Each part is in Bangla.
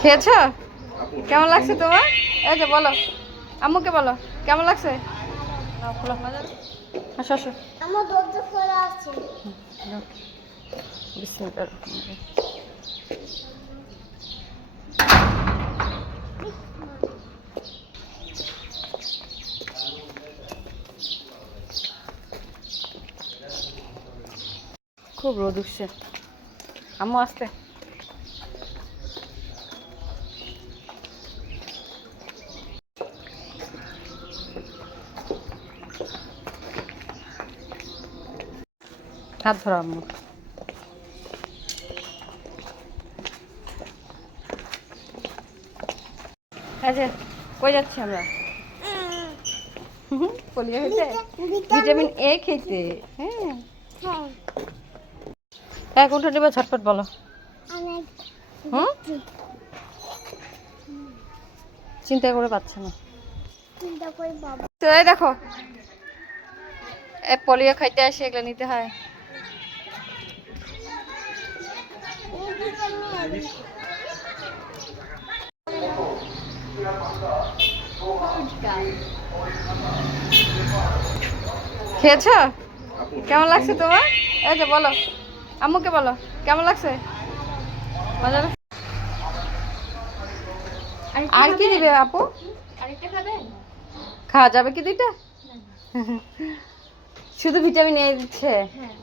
খেয়েছো? কেমন লাগছে তোমার? এই যে বলো। আম্মুকে বলো কেমন লাগছে? রহিম। খুব রোদ উঠছে। আম্মু আসতে হাত ধরো আম্মু। আচ্ছা কই যাচ্ছি আমরা? পলিও হয়েছে? ভিটামিন এ খেতে। হ্যাঁ। হ্যাঁ এক উঠে নেবে ঝটপট বলো। হুম? চিন্তা করে পাচ্ছে না। চিন্তা করি বাবা তো দেখো এ পলিও খাইতে আসে এগুলো নিতে হয়। খেয়েছো? কেমন লাগছে তোমার? এই যে বলো। আম্মুকে বলো কেমন লাগছে? মজা লাগছে? আর কি দিবে আপু? খাওয়া যাবে কি দুইটা? শুধু ভিটামিন এ দিচ্ছে? হ্যাঁ।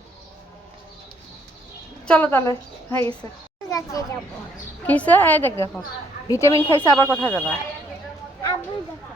চলো তাহলে হয়ে গেছে। কাছে যাব। কিসে? এই দেখ দেখো। ভিটামিন খাইছে আবার কথা যাবা? আবু দেখো